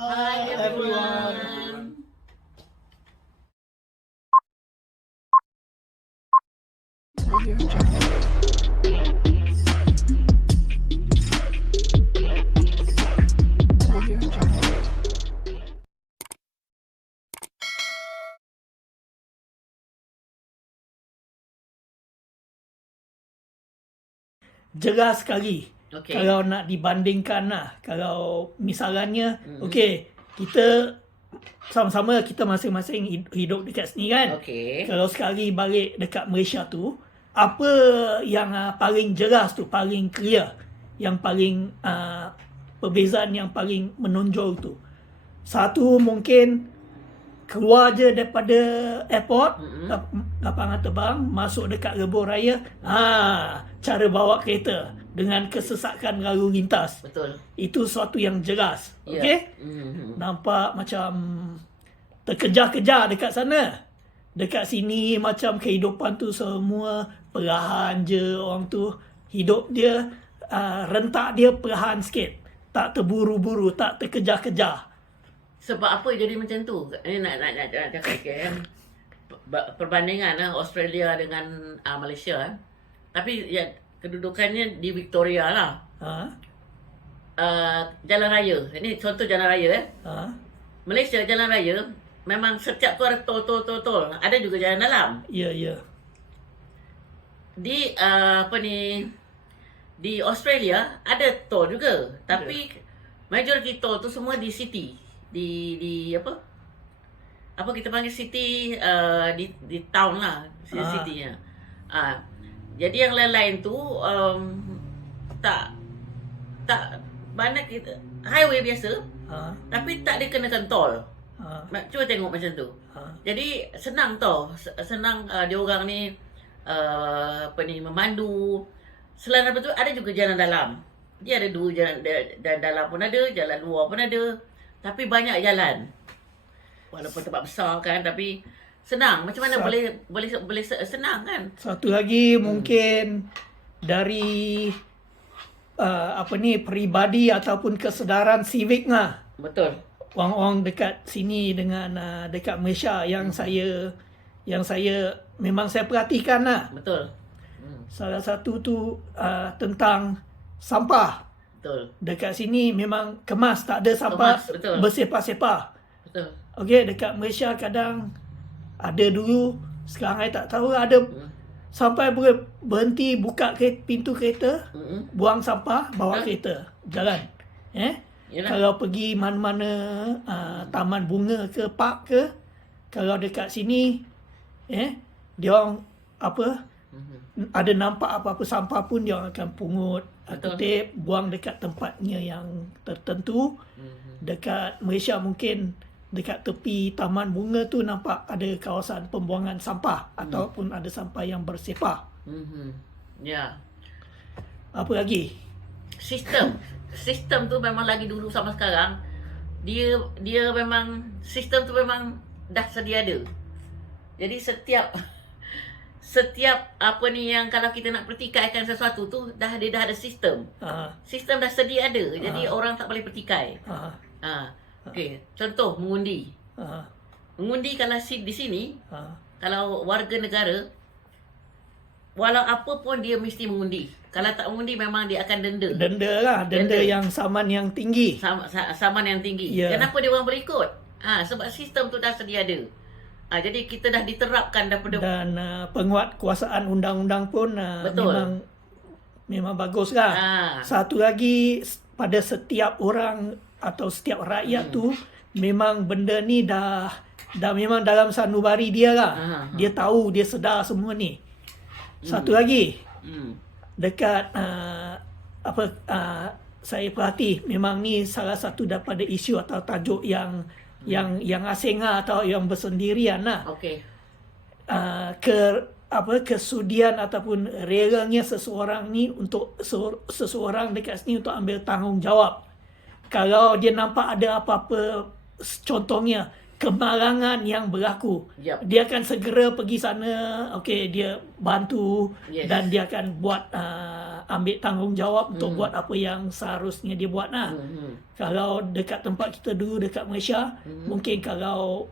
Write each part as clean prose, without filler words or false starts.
Hi everyone. Jelas sekali. Okey. Kalau nak dibandingkan lah, kalau misalnya, okey, kita sama-sama kita masing-masing hidup dekat sini kan. Okey. Kalau sekali balik dekat Malaysia tu, apa yang paling jelas tu, paling clear, yang paling perbezaan yang paling menonjol tu. Satu mungkin keluar je daripada airport, lapangan terbang, masuk dekat lebuh raya, cara bawa kereta dengan kesesakan lalu lintas. Betul. Itu suatu yang jelas. Ya. Okey? Nampak macam terkejar-kejar dekat sana. Dekat sini macam kehidupan tu semua perlahan je, orang tu hidup dia, rentak dia perlahan sikit. Tak terburu-buru, tak terkejar-kejar. Sebab apa jadi macam tu? Ini nak cakap kan. Perbandingan Australia dengan Malaysia. Tapi ya kedudukannya di Victoria lah. Jalan raya. Ini contoh jalan raya Malaysia jalan raya memang setiap tu ada tol. Ada juga jalan dalam. Ya, ya. Di di Australia ada tol juga. Tapi majoriti tol tu semua di city. Di apa kita panggil city, di town lah city-nya. Jadi yang lain-lain tu tak mana kita highway biasa tapi tak dikenakan tol. Cuba tengok macam tu. Jadi senang senang dia orang ni memandu. Selain daripada tu ada juga jalan dalam. Dia ada dua jalan dalam pun ada, jalan luar pun ada. Tapi banyak jalan. Walaupun tempat besar kan, tapi senang. Macam mana boleh senang kan? Satu lagi mungkin dari peribadi ataupun kesedaran civic lah. Betul. Orang-orang dekat sini dengan dekat Malaysia yang saya memang saya perhatikan lah. Betul. Salah satu tu tentang sampah. Betul. Dekat sini memang kemas, tak ada sampah bersepah-sepah. Betul. Okey, dekat Malaysia kadang ada dulu, sekarang saya tak tahu ada sampai boleh berhenti buka pintu kereta, buang sampah, bawa kereta, jalan. Kalau pergi mana-mana taman bunga ke park ke, kalau dekat sini dia orang ada nampak apa-apa sampah pun dia orang akan pungut, kutip, buang dekat tempatnya yang tertentu. Dekat Malaysia mungkin dekat tepi taman bunga tu nampak ada kawasan pembuangan sampah ataupun ada sampah yang bersepah. Ya. Apa lagi? Sistem tu memang lagi dulu sama sekarang. Dia memang sistem tu memang dah sedia ada. Jadi setiap yang kalau kita nak pertikaikan sesuatu tu dia dah ada sistem. Sistem dah sedia ada. Jadi orang tak boleh pertikai. Okey, contoh mengundi. Mengundi kalau di sini, kalau warga negara walau apa pun dia mesti mengundi. Kalau tak mengundi memang dia akan denda. Denda lah, denda yang saman yang tinggi. Saman yang tinggi. Yeah. Kenapa dia orang boleh ikut? Sebab sistem tu dah sedia ada. Jadi kita dah diterapkan daripada dan penguatkuasaan undang-undang pun memang bagus lah. Satu lagi, pada setiap orang atau setiap rakyat tu memang benda ni dah memang dalam sanubari dia lah. Dia tahu, dia sedar semua ni. Satu lagi, dekat saya perhati memang ni salah satu daripada isu atau tajuk yang asing lah, atau yang bersendirian lah. Okey. Kesudian ataupun relanya seseorang ni untuk seseorang dekat sini untuk ambil tanggungjawab. Kalau dia nampak ada apa-apa, contohnya kemalangan yang berlaku. Yep. Dia akan segera pergi sana, okey, dia bantu Yes. dan dia akan buat ambil tanggungjawab untuk buat apa yang seharusnya dia buat lah. Kalau dekat tempat kita dulu dekat Malaysia, mungkin kalau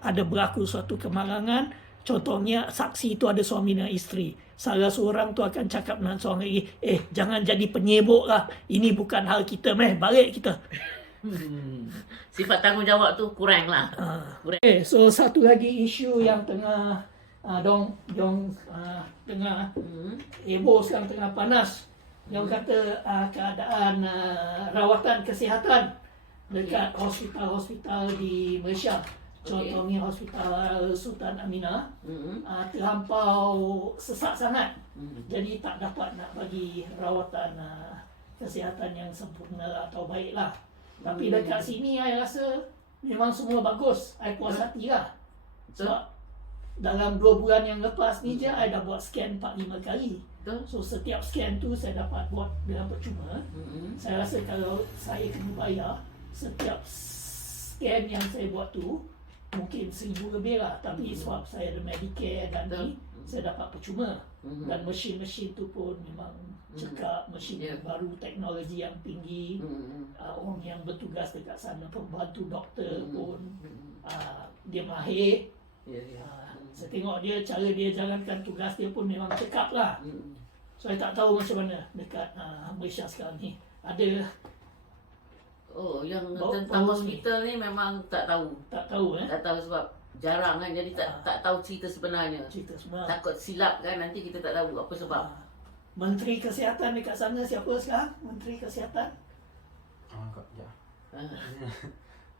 ada berlaku suatu kemalangan, contohnya saksi itu ada suami dan isteri. Salah seorang tu akan cakap dengan seorang lagi, jangan jadi penyebok lah. Ini bukan hal kita, balik kita. Sifat tanggungjawab tu kurang lah. Kurang. So satu lagi isu yang tengah dong tengah heboh sekarang, tengah panas. Yang kata keadaan rawatan kesihatan dekat hospital-hospital di Malaysia. Contohnya Hospital Sultan Aminah terlampau sesak sangat. Jadi tak dapat nak bagi rawatan kesihatan yang sempurna atau baiklah. Tapi dekat sini saya rasa memang semua bagus. Saya puas hati lah. Sebab dalam 2 bulan yang lepas ni je saya dah buat scan 4-5 kali. So setiap scan tu saya dapat buat dengan percuma. Saya rasa kalau saya kena bayar setiap scan yang saya buat tu mungkin 1,000 lebih lah. Tapi sebab saya ada Medicare dan ni, saya dapat percuma. Dan mesin-mesin tu pun memang cekap, mesin yang baru, teknologi yang tinggi. Orang yang bertugas dekat sana, pembantu doktor pun dia mahir. Saya tengok dia, cara dia jalankan tugas dia pun memang cekap lah. So saya tak tahu macam mana dekat Malaysia sekarang ni. Ada yang tentang hospital ni memang tak tahu. Tak tahu Tak tahu sebab jarang kan, jadi tak tahu cerita sebenarnya. cerita semua. Takut silap kan, nanti kita tak tahu apa sebab. Menteri Kesihatan dekat sana siapa sekarang? Menteri Kesihatan? Kak, ya.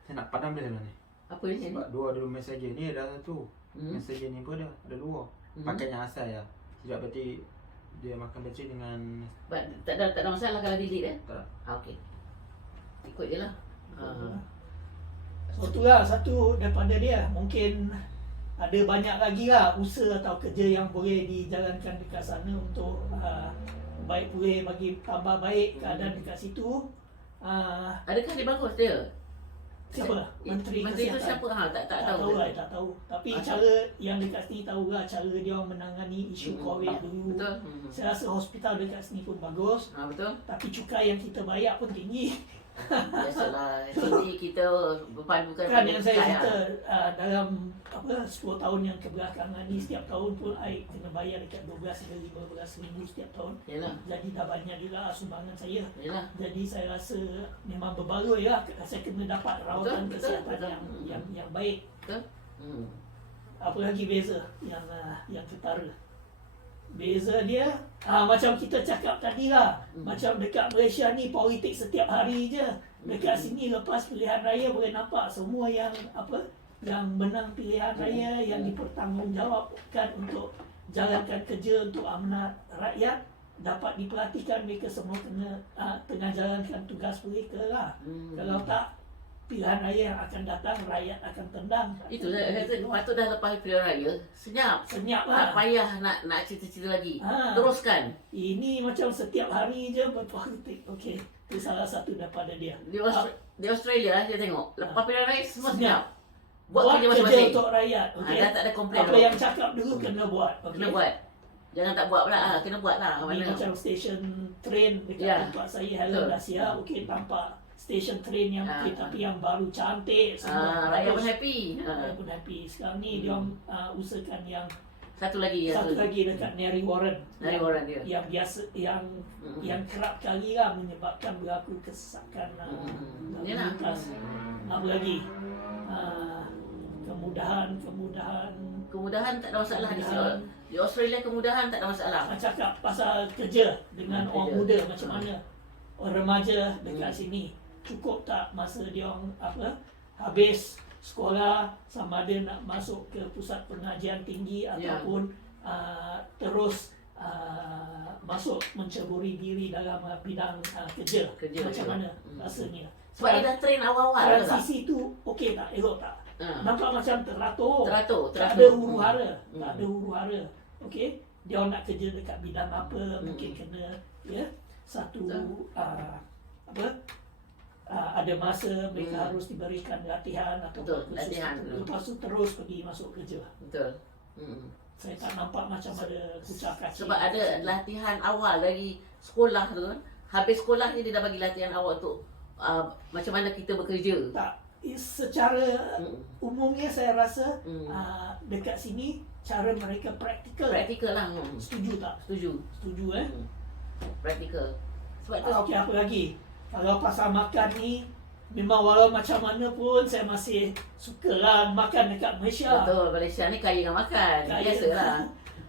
Saya nak padam dia sebenarnya. Apa ni? Sebab dua ada mesej ni ada satu. Mesej ni pun ada 2. Pakainya asal ya. Tidak berarti dia makan bateri dengan Tak ada masalah kalau delete tak. okey. Ikut je lah. So itulah satu daripada dia. Mungkin ada banyak lagi lah usaha atau kerja yang boleh dijalankan dekat sana untuk boleh bagi tambah baik keadaan dekat situ. Adakah dia bagus dia? Siapa? Menteri Menteri tu Kesihatan. siapa? Tak tahu. Tak tahu. Tapi cara yang dekat sini tahulah cara dia orang menangani isu COVID dulu. Betul. Saya rasa hospital dekat sini pun bagus. Betul. Tapi cukai yang kita bayar pun tinggi. Biasalah. Sini kita berpadukan Kan yang saya cerita dalam 10 tahun yang kebelakangan ni, setiap tahun pun saya kena bayar dekat 12 hingga 15 ribu setiap tahun. Yalah. Jadi dah banyak juga sumbangan saya. Yalah. Jadi saya rasa memang berbaloi lah. Saya kena dapat rawatan kesihatan yang baik. Betul. Apa lagi beza yang ketara? Beza dia macam kita cakap tadi lah. Macam dekat Malaysia ni politik setiap hari je. Dekat sini lepas pilihan raya boleh nampak semua yang yang menang pilihan raya, yang dipertanggungjawabkan untuk jalankan kerja untuk amanat rakyat, dapat diperhatikan. Mereka semua kena tengah jalankan tugas mereka lah. Kalau tak, pilihan raya yang akan datang, rakyat akan tendang. Itu saya kata, waktu dah lepas pilihan raya, senyap Senyap lah. tak payah nak cerita-cerita lagi. Teruskan. Ini macam setiap hari je berpolitik. Okey, itu salah satu daripada dia. Di Australia, saya tengok, lepas pilihan raya semua senyap. Buat Buat kerja kerja masing-masing. untuk rakyat. Okey. Dah tak ada komplain. Apa yang cakap dulu kena buat. Okay. Kena buat. Jangan tak buat pula. Kena buat lah. Ini macam stesen train dekat tempat saya, Hello Dasia. Okey, tampak stesen train yang kereta api yang baru, cantik semua. Rakyat pun happy. Rakyat pun happy. Sekarang ni dia usahakan yang Satu lagi dekat Neri Warren. Neri Warren dia. Yang biasa yang kerap kali lah menyebabkan berlaku kesesakan lalu lintas. Apa lagi? Kemudahan tak ada masalah di sini. Di Australia kemudahan tak ada masalah. Saya cakap pasal kerja dengan orang muda macam mana. Orang remaja dekat sini cukup tak masa dia orang habis sekolah, sama ada nak masuk ke pusat pengajian tinggi ataupun terus masuk menceburi diri dalam bidang kerja. Macam mana rasanya? Sebab dia dah train awal-awal. Transisi tu okey tak? Elok tak? Nampak macam teratur. Tak ada huru-hara. Tak ada huru-hara. Okey? Dia orang nak kerja dekat bidang apa, mungkin kena satu ada masa mereka harus diberikan latihan atau Betul, kursus latihan tertentu. dulu. Lepas tu terus pergi masuk kerja. Betul. Saya tak nampak macam ada kucak kaki. Sebab ada latihan awal dari sekolah tu kan. Habis sekolah ni dia dah bagi latihan awal untuk macam mana kita bekerja. Tak, secara umumnya saya rasa dekat sini cara mereka praktikal. Praktikal lah. Setuju tak? Setuju. Setuju Praktikal. Sebab tu Okey, apa lagi? Kalau pasal makan ni, memang walau macam mana pun saya masih sukalah makan dekat Malaysia. betul, Malaysia ni kaya dengan makan. Kaya. Biasalah.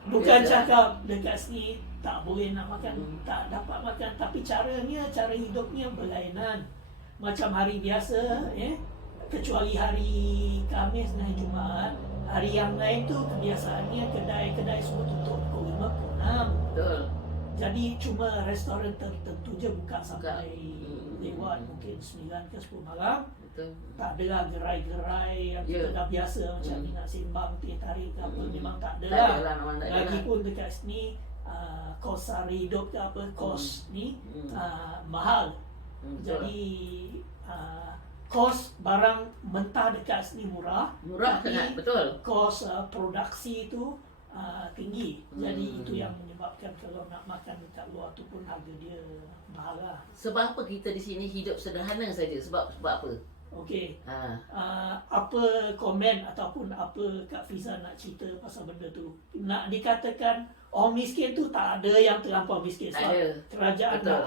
Bukan Biasa. cakap dekat sini tak boleh nak makan, tak dapat makan. Tapi cara hidupnya berlainan. Macam hari biasa, kecuali hari Khamis dan Jumaat, hari yang lain tu kebiasaannya kedai-kedai semua tutup pukul 5, pukul 6. Betul. Jadi cuma restoran tertentu je buka sampai Buka. lewat mungkin 9 ke 10 malam. Betul. Tak adalah gerai-gerai yang kita dah biasa macam ni nak sembang, teh tarik ke apa, memang tak ada Tak lah. ada lah, memang tak ada lah. Lagipun dekat sini kos sara hidup ke apa, kos ni mahal. Betul. Jadi kos barang mentah dekat sini murah. Murah tapi sangat, betul. Kos produksi tu tinggi. Jadi itu yang menyebabkan kalau nak makan dekat luar tu pun harga dia mahal lah. Sebab apa kita di sini hidup sederhana saja? Sebab apa? Okey. Ha. Apa komen ataupun apa Kak Fiza nak cerita pasal benda tu? Nak dikatakan orang miskin tu tak ada yang terlampau miskin. Tak Sebab ada. kerajaan Betul. nak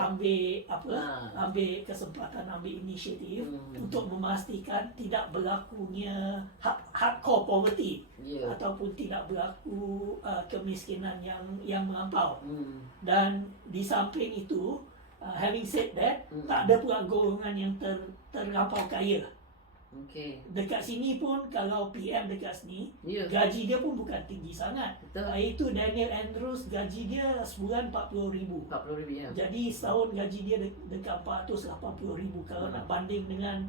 ambil kesempatan, ambil inisiatif untuk memastikan tidak berlakunya hardcore poverty Ya. ataupun tidak berlaku kemiskinan yang melampau. Hmm. Dan di samping itu, having said that, tak ada pula golongan yang terlampau kaya. Okey. Dekat sini pun kalau PM dekat sini, Ya. gaji dia pun bukan tinggi sangat. Betul. Itu Daniel Andrews, gaji dia sebulan 40,000. 40,000 ya. Jadi setahun gaji dia dekat 480,000. Kalau nak banding dengan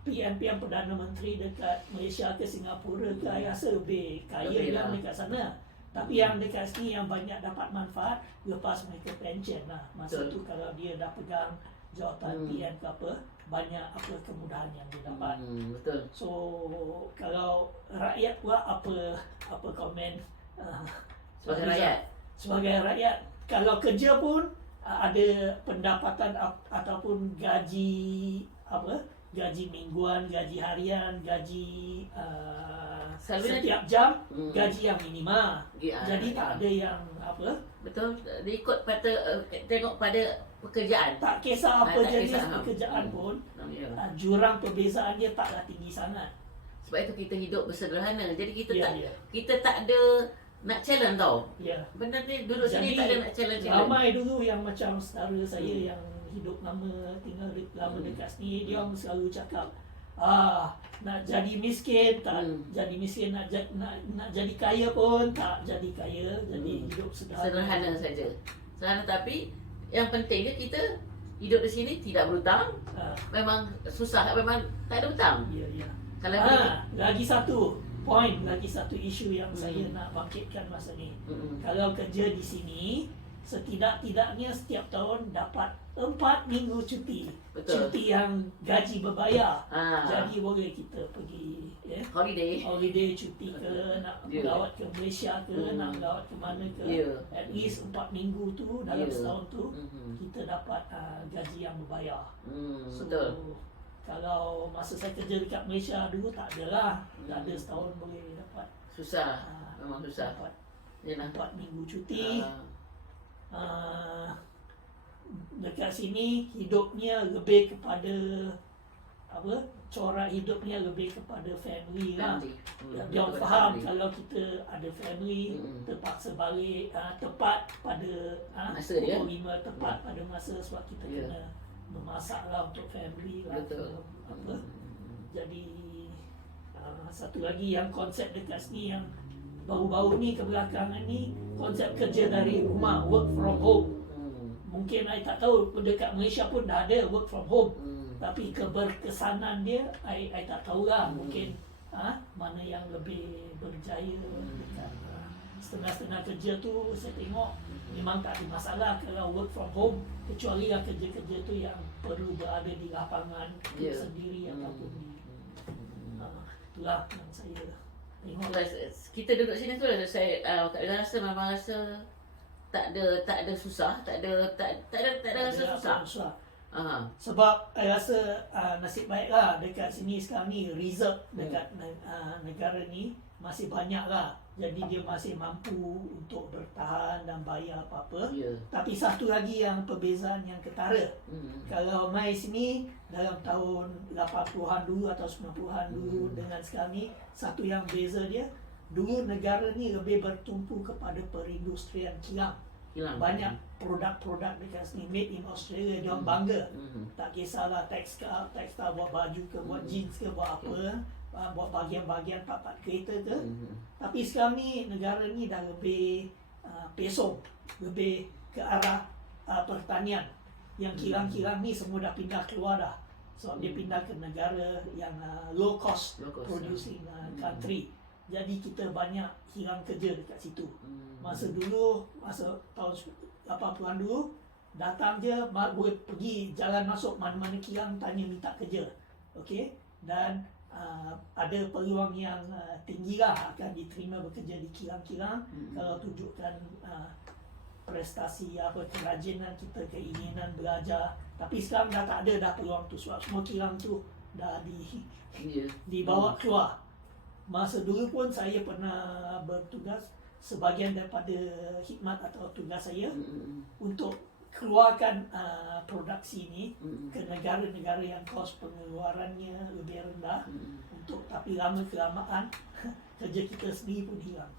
PM-PM Perdana Menteri dekat Malaysia ke Singapura ke, saya rasa lebih kaya Lebih yang lah. dekat sana. Tapi yang dekat sini yang banyak dapat manfaat lepas mereka pension lah. Masa Betul. tu kalau dia dah pegang jawatan PM ke apa, banyak apa kemudahan yang dia dapat. Betul. So kalau rakyat pula apa komen Sebagai Fiza? rakyat. Sebagai rakyat, kalau kerja pun ada pendapatan ataupun gaji gaji mingguan, gaji harian, gaji Selalunya setiap jam, gaji yang minima. Ya, Jadi tak ada yang Betul. Dia ikut pada tengok pada pekerjaan. tak kisah apa Tak jenis kisah. pekerjaan pun, Ya. jurang perbezaan dia taklah tinggi sangat. Sebab itu kita hidup bersederhana. Jadi kita Ya, tak ya. kita tak ada nak challenge tau. Ya. Benda ni duduk sini Jadi tak ada nak challenge. ramai dulu yang macam saudara saya yang hidup lama, tinggal lama dekat sini, dia orang selalu cakap nak jadi miskin tak jadi miskin, nak jadi kaya pun tak jadi kaya, jadi hidup Sederhana saja. Sederhana, tapi yang pentingnya kita hidup di sini tidak berhutang. Memang susah, memang tak ada hutang. Ya, ya. Kalau Lagi satu point, lagi satu isu yang saya nak bangkitkan masa ni. Kalau kerja di sini, setidak-tidaknya setiap tahun dapat 4 minggu cuti. Betul. Cuti yang gaji berbayar. Ah. Jadi boleh kita pergi holiday cuti ke, nak Ya. melawat ke Malaysia ke, nak melawat ke mana ke. Ya. At least 4 minggu tu dalam Ya. setahun tu kita dapat gaji yang berbayar. So, betul. kalau masa saya kerja dekat Malaysia dulu tak adalah. Tak ada setahun boleh dapat. Susah. Memang susah. Dapat Yalah. 4 minggu cuti. Dekat sini hidupnya lebih kepada corak hidupnya lebih kepada family lah. Family. Dia orang Kepada faham family. kalau kita ada family, terpaksa balik tepat pada Masa dia. pukul 5, tepat pada masa sebab kita Ya. kena memasak lah untuk family lah. Betul. Jadi satu lagi yang konsep dekat sini yang baru-baru ni kebelakangan ni, konsep kerja dari rumah, work from home. Mungkin I tak tahu, dekat Malaysia pun dah ada work from home. Tapi keberkesanan dia I tak tahulah. Mungkin mana yang lebih berjaya dekat setengah-setengah kerja tu saya tengok memang tak ada masalah kalau work from home, kecuali yang kerja-kerja tu yang perlu berada di lapangan sendiri ataupun di itulah yang saya tengok. Kita duduk sini tu saya memang rasa tak ada susah, tak ada rasa susah. Sebab saya rasa nasib baiklah dekat sini sekarang ni reserve dekat negara ni masih banyak lah. Jadi dia masih mampu untuk bertahan dan bayar apa-apa. Tapi satu lagi yang perbezaan yang ketara. Kalau mai sini dalam tahun 80-an dulu atau 90-an dulu dengan sekarang ni, satu yang beza dia, dulu negara ni lebih bertumpu kepada perindustrian kilang. Banyak produk-produk dekat sini made in Australia, dia orang bangga. Tak kisahlah tekstil buat baju ke, buat jeans ke, buat apa, buat bahagian-bahagian part-part kereta ke. Tapi sekarang ni negara ni dah lebih pesong, lebih ke arah pertanian. Yang kilang-kilang ni semua dah pindah keluar dah. So dia pindah ke negara yang low cost producing country. Jadi kita banyak hilang kerja dekat situ. Masa tahun 80-an dulu, datang je boleh pergi jalan masuk mana-mana kilang tanya minta kerja. Okey, dan ada peluang yang tinggi lah akan diterima bekerja di kilang-kilang kalau tunjukkan prestasi kerajinan kita, keinginan belajar. Tapi sekarang dah tak ada dah peluang tu sebab semua kilang tu dah dibawa keluar. Masa dulu pun saya pernah bertugas, sebahagian daripada khidmat atau tugas saya untuk keluarkan produksi ini ke negara-negara yang kos pengeluarannya lebih rendah, tapi lama-kelamaan kerja kita sendiri pun hilang.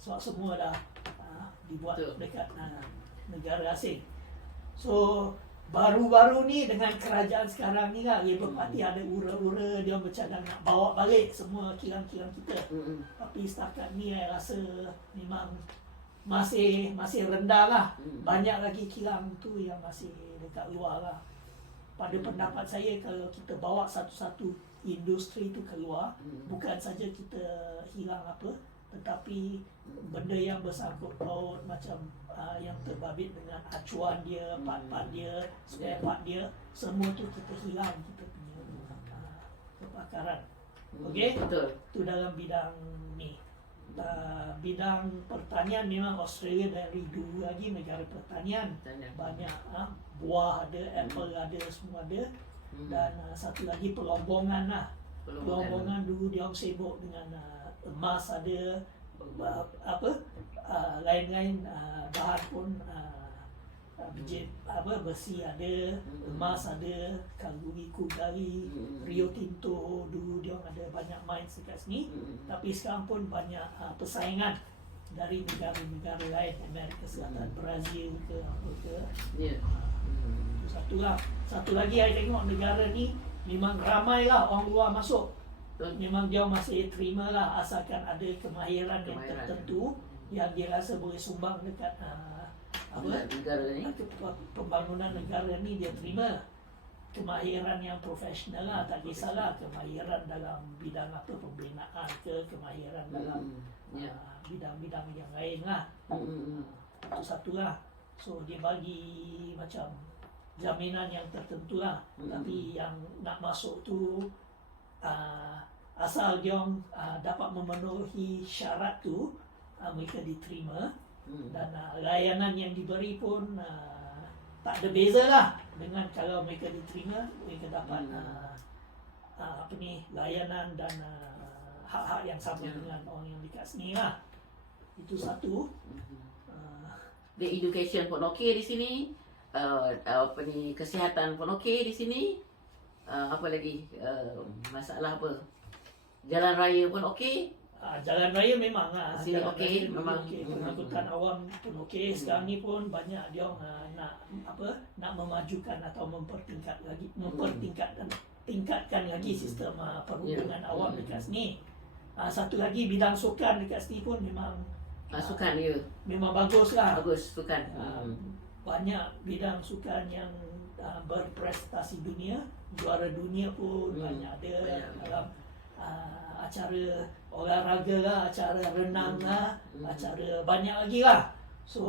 Sebab semua dah dibuat dekat negara asing. So baru-baru ni dengan kerajaan sekarang ni lah, Labour Party ada ura-ura dia bercadang nak bawa balik semua kilang-kilang kita. Tapi setakat ni saya rasa memang masih rendah lah. Banyak lagi kilang tu yang masih dekat luar lah. Pada pendapat saya, kalau kita bawa satu-satu industri tu keluar, bukan saja kita hilang apa, tetapi benda yang bersangkut paut macam yang terbabit dengan acuan dia, part-part dia, spare part dia, semua tu kita hilang kita punya kebakaran. Okey? Betul. Tu dalam bidang ni. Bidang pertanian memang Australia dari dulu lagi negara pertanian. Banyak buah ada, apple ada, semua ada. Dan satu lagi pelombongan lah. Pelombongan dulu dia orang sibuk dengan emas ada, lain-lain bahan pun besi ada, emas ada, kaluri, kugari, Rio Tinto dulu dia orang ada banyak mines dekat sini. Tapi sekarang pun banyak persaingan dari negara-negara lain, Amerika Selatan, Brazil ke apa ke. Itu satulah. Satu lagi saya tengok negara ni memang ramai lah orang luar masuk. Memang dia masih terima lah asalkan ada kemahiran yang tertentu yang dia rasa boleh sumbang dekat negara ni. Pembangunan negara ni dia terima. Kemahiran yang profesional lah, tak kisahlah kemahiran dalam bidang apa, pembinaan ke, kemahiran dalam bidang-bidang yang lain lah. Itu satu lah. So dia bagi macam jaminan yang tertentu lah. Tapi yang nak masuk tu asal dia dapat memenuhi syarat tu, mereka diterima. Dan layanan yang diberi pun tak ada beza lah dengan kalau mereka diterima, mereka dapat layanan dan hak-hak yang sama dengan orang yang dekat sini lah. Itu satu. The education pun okey di sini. Kesihatan pun okey di sini. Apa lagi? Masalah apa? Jalan raya pun okey. Jalan raya memang lah. Sini okey, memang okey. Pengangkutan awam pun okey. Sekarang ni pun banyak dia nak memajukan atau tingkatkan lagi sistem perhubungan awam dekat sini. Satu lagi bidang sukan dekat sini pun memang sukan memang bagus lah. Bagus sukan. Banyak bidang sukan yang berprestasi dunia, juara dunia pun banyak ada dalam acara olahraga lah, acara renang lah, acara banyak lagi lah. So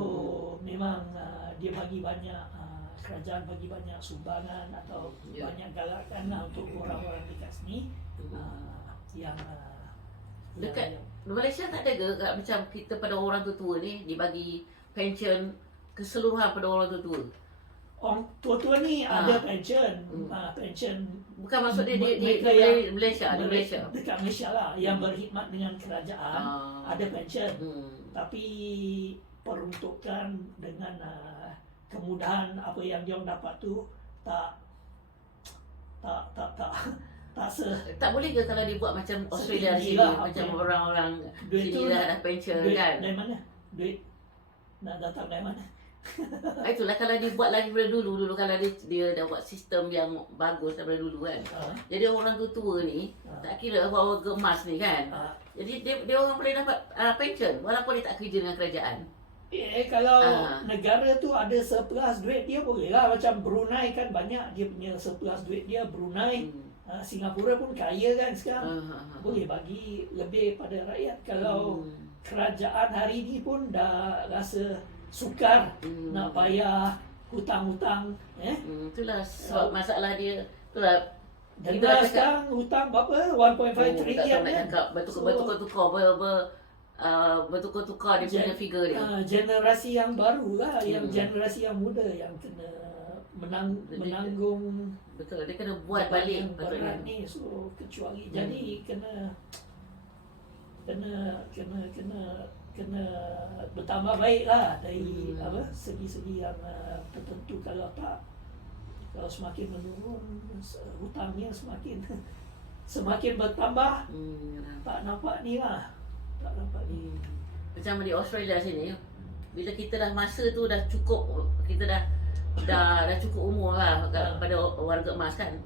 memang dia bagi banyak, kerajaan bagi banyak sumbangan atau banyak galakan lah untuk orang-orang dekat sini yang Dekat Malaysia tak ada ke macam kita pada orang tua-tua ni dibagi pension keseluruhan pada orang tua-tua? orang tua-tua ni ada pension, pension Bukan maksud dia di mereka yang Malaysia, di Malaysia. dekat Malaysia lah yang berkhidmat dengan kerajaan ada pension, tapi peruntukan dengan kemudahan apa yang dia dapat tu tak Tak boleh ke kalau dia buat macam Australia setinggi sini, lah macam apa. orang-orang Duit tu sini dah ada pension duit kan? dari mana? Duit nak datang dari mana? Itulah kalau dia buat lagi daripada dulu kalau dia dah buat sistem yang bagus daripada dulu kan. Jadi orang tua-tua ni tak kira bawa gemas ni kan. Jadi dia orang boleh dapat pension walaupun dia tak kerja dengan kerajaan. Kalau negara tu ada surplus duit dia boleh lah. Macam Brunei kan banyak dia punya surplus duit dia. Brunei, Singapura pun kaya kan sekarang. Boleh bagi lebih pada rakyat. Kalau kerajaan hari ni pun dah rasa sukar nak bayar hutang-hutang. Itulah sebab masalah dia. Itulah Dengar sekarang hutang berapa? 1.5 trillion kan? bertukar-tukar dia punya figure dia. Generasi yang baru lah, yang generasi yang muda yang kena menanggung Betul, dia kena buat balik yang berat patutnya. ni. So kecuali jadi kena bertambah baik lah dari segi-segi yang tertentu. Kalau semakin menurun hutangnya semakin bertambah, tak nampak ni lah. Macam di Australia sini, bila kita dah masa tu dah cukup, kita dah cukup umur lah pada warga emas kan.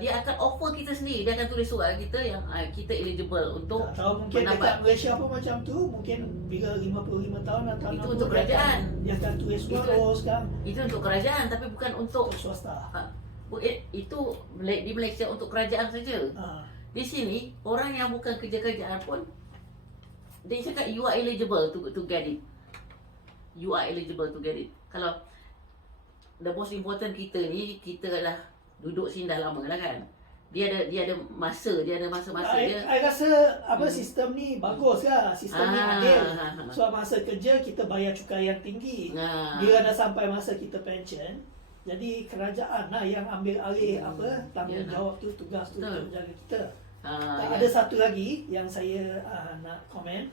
Dia akan offer kita sendiri, dia akan tulis surat kita yang kita eligible untuk atau mungkin dekat Malaysia pun macam tu, mungkin bila 55 tahun atau itu 60 untuk kerajaan. dia akan tulis surat sekarang Itu untuk kerajaan tapi bukan untuk swasta. Itu di Malaysia untuk kerajaan saja. Di sini orang yang bukan kerja kerajaan pun dia cakap you are eligible to get it. You are eligible to get it. Kalau the most important kita ni, kita dah duduk sini dah lama lah kan. Dia ada masa dia. I rasa sistem ni bagus lah. Sistem ni adil. So masa kerja kita bayar cukai yang tinggi. Bila dah sampai masa kita pension, jadi kerajaan lah yang ambil alih tanggungjawab tu, tugas tu untuk menjaga kita. Ada satu lagi yang saya nak komen.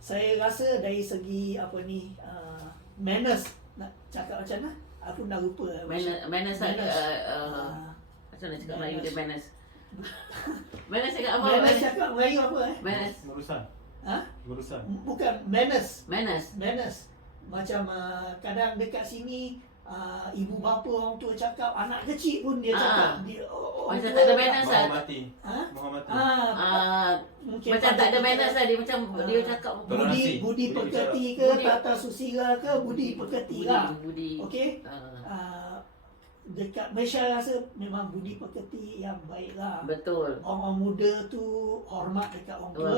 Saya rasa dari segi manners, nak cakap macam mana? Aku dah lupa. Manners. Macam mana cakap Melayu dia manners? Manners cakap apa? Manners cakap Melayu apa Manners. Urusan. Bukan manners. Manners. Macam kadang dekat sini ibu bapa orang tua cakap, anak kecil pun dia cakap dia macam tak ada manners lah. Menghormati. Mungkin Macam tak ada manners lah. Dia macam dia cakap budi pekerti ke, tata susila ke, budi pekerti lah. Okey. Dekat Malaysia rasa memang budi pekerti yang baik lah. Betul. Orang muda tu hormat dekat orang tua.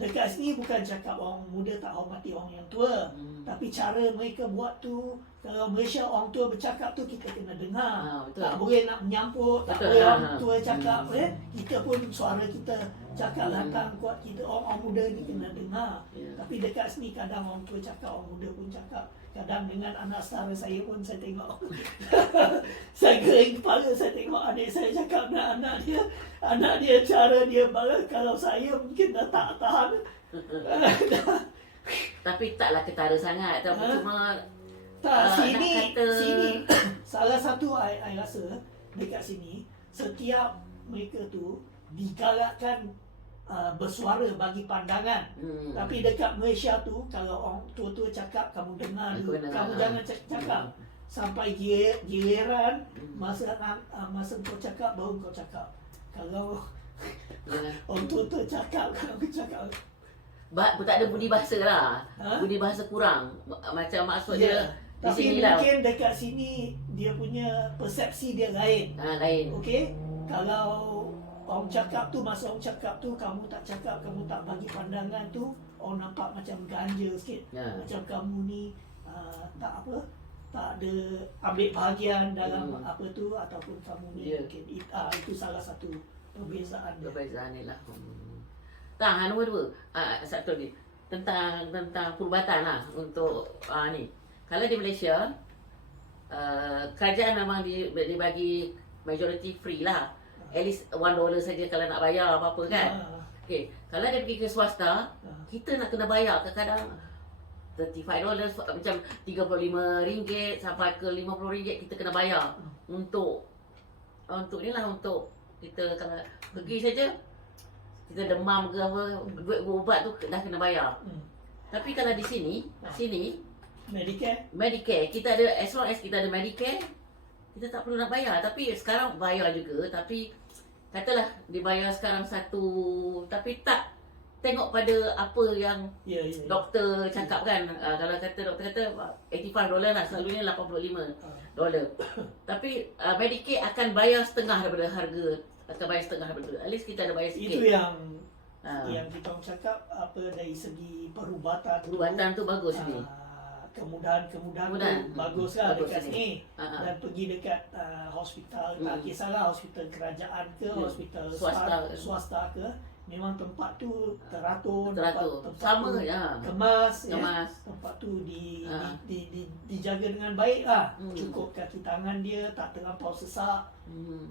Dekat sini bukan cakap orang muda tak hormati orang yang tua. Tapi cara mereka buat tu, kalau Malaysia orang tua bercakap tu kita kena dengar. Tak boleh nak menyampuk, tak boleh orang tua cakap. Kita pun suara kita cakap datang kuat kita. Orang muda ni kena dengar. Tapi dekat sini kadang orang tua cakap, orang muda pun cakap. Kadang dengan anak saudara saya pun saya tengok saya gering kepala, saya tengok adik saya cakap dengan anak dia cara dia balas. Kalau saya mungkin dah tak tahan. Tapi taklah ketara sangat. Tapi cuma sini salah satu I rasa dekat sini setiap mereka tu digalakkan bersuara bagi pandangan. Tapi dekat Malaysia tu kalau orang tua-tua cakap kamu dengar dulu, kamu jangan cakap sampai giliran masa kau cakap baru kau cakap. Kalau orang tua-tua cakap kamu cakap tak ada budi bahasa lah. Budi bahasa kurang. Macam maksud dia di tapi sini lah. mungkin dekat sini dia punya persepsi dia lain. Lain. Okey, kalau Orang cakap tu, masa orang cakap tu, kamu tak cakap, kamu tak bagi pandangan tu, orang nampak macam ganja sikit. Ya. Macam kamu ni tak apa, tak ada ambil bahagian dalam apa tu, ataupun kamu ni Ya. mungkin itu salah satu perbezaan dia. Perbezaan ni lah. Tak, nombor dua. Satu lagi. Tentang perubatan lah untuk ni. Kalau di Malaysia, kerajaan memang dibagi majority free lah. At least $1 saja kalau nak bayar apa-apa kan. Okay. Kalau dia pergi ke swasta, kita nak kena bayar kadang-kadang $35 macam RM35 sampai ke RM50 kita kena bayar untuk ni lah, untuk kita kalau pergi saja kita demam ke apa, duit ubat tu dah kena bayar. Tapi kalau di sini Medicare kita ada, as long as kita ada Medicare kita tak perlu nak bayar. Tapi sekarang bayar juga, tapi katalah dibayar sekarang satu, tapi tak tengok pada apa yang doktor cakap kan. Kalau kata doktor kata $85 lah, selalunya $85. Tapi Medicare akan bayar setengah daripada harga, akan bayar setengah daripada. At least kita ada bayar sikit. Itu yang kita orang cakap apa dari segi perubatan tu bagus ni. Kemudahan tu bagus lah dekat sini. Dan pergi dekat hospital, tak kisahlah hospital kerajaan ke, hospital swasta ke, memang tempat tu teratur. Tempat Sama tu ya. kemas. Tempat tu dijaga dengan baik lah. Cukup kaki tangan dia, tak terlampau sesak.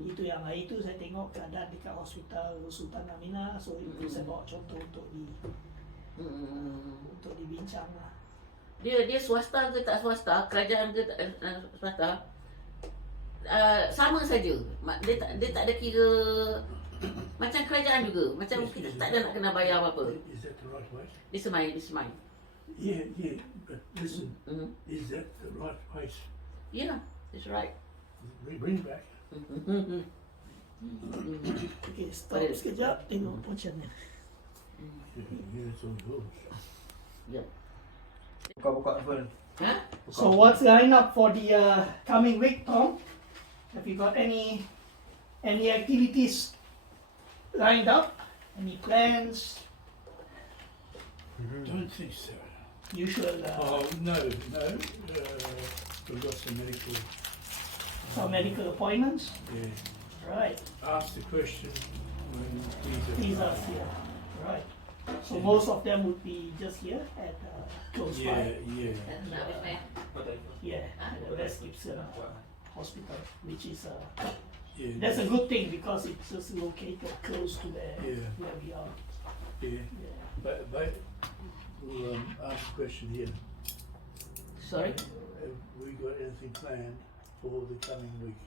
Itu saya tengok keadaan dekat hospital Sultan Aminah. So itu saya bawa contoh untuk dibincang lah. Dia swasta ke tak swasta, kerajaan ke tak swasta, sama saja. Dia tak ada kira macam kerajaan juga. Macam kita tak ada nak kena bayar apa-apa. Is that the right way? This is mine. Yeah, but listen, is that the right place? Yeah, that's right. Bring it back. Okay, stop sekejap, tengok macam ni. Yeah, it's on yours. Yeah. Buka phone. Huh? So what's lined up for the coming week, Tom? Have you got any activities lined up? Any plans? Don't think so. Usual No. We've got some medical. appointments? Yeah. Right. Ask the question when These are here. Right. So most of them would be just here at close by. Yeah. Yeah, at the West Gibson Hospital, which is Yeah. that's a good thing because it's just located close to where we are. Yeah. Yeah. But we'll ask the question here. Sorry? Have we got anything planned for the coming week?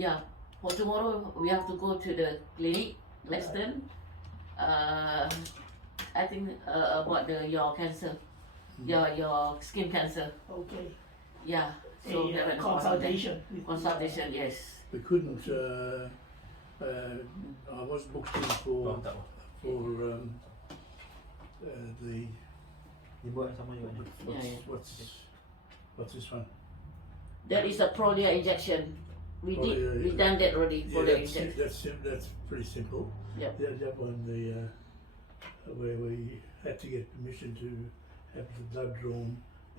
Yeah. For tomorrow we have to go to the clinic, Gladstone. I think about your cancer, your skin cancer. Okay. Yeah. So we have A an consultation. Consultation, yes. We couldn't. I was booked in for the. Dibuat sama juga ni. What's this one? That is a Prolia injection. We done that already. Prolia injection. That's pretty simple. Yep. That one, where we had to get permission to have the blood drawn.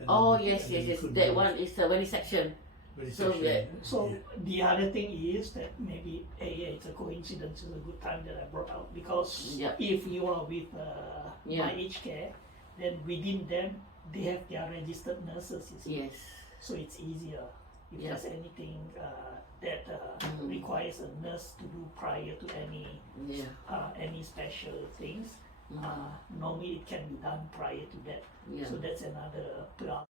Oh yes. That one is a venesection. So, So the other thing is that maybe it's a coincidence. It's a good time that I brought out because if you are with my aged care, then within them they have their registered nurses. You see. Yes. So it's easier. If there's anything that requires a nurse to do prior to any special things, normally it can be done prior to that. So that's another plus.